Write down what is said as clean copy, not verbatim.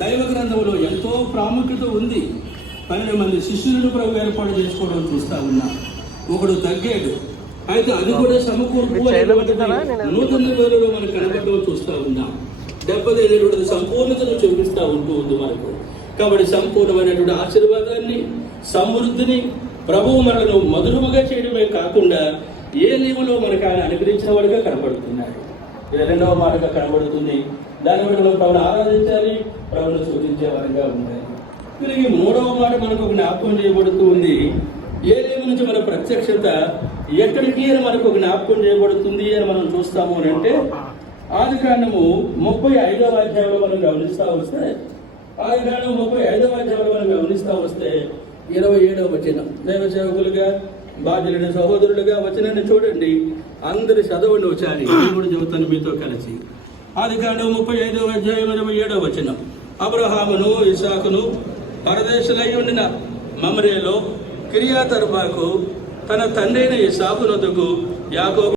దైవ గ్రంథంలో ఎంతో ప్రాముఖ్యత ఉంది. 12 మంది శిష్యులను ప్రభు ఏర్పాటు చేసుకోవడం చూస్తా ఉన్నా. ఒకడు తగ్గాడు, అయితే అది కూడా నూతన వేలలో మనకు కనబడడం చూస్తూ ఉన్నాం. దెబ్బతైనటువంటి సంపూర్ణతను చూపిస్తూ ఉంది మనకు. కాబట్టి సంపూర్ణమైనటువంటి ఆశీర్వాదాన్ని, సమృద్ధిని ప్రభువు మనను మధురముగా చేయడమే కాకుండా ఏ నియమంలో మనకు ఆయన అనుగ్రహించిన వాడుగా కనబడుతున్నాడు. ఇది 2వ మాటగా కనబడుతుంది. దాన్ని బట్టి మనం ప్రభుని ఆరాధించాలి, ప్రభుని సూచించే వారిగా ఉండాలి. తిరిగి 3వ మాట మనకు ఒక జ్ఞాపకం చేయబడుతూ ఉంది. ఏ నియమం నుంచి మన ప్రత్యక్షత ఎక్కడికి అని మనకు ఒక జ్ఞాపకం చేయబడుతుంది అని మనం చూస్తాము అని అంటే, ఆదికాండము 35వ అధ్యాయంలో మనం గమనిస్తూ వస్తే, ఆదికాండం 35వ అధ్యాయంలో మనం గమనిస్తూ వస్తే 27వ వచనం. దైవ సేవకులుగా, బాధ్యులైన సహోదరులుగా వచనాన్ని చూడండి. అందరి చదవండి వచ్చారి, కూడా చెబుతాను మీతో కలిసి. ఆదికాండం 35వ అధ్యాయం 27వ వచనం. అబ్రహామును ఇస్సాకును పరదేశులై ఉండిన మమ్రేలో కిర్యాతర్బాకు తన తండ్రి అయిన ఇస్సాకు నొద్దకు యాకోబు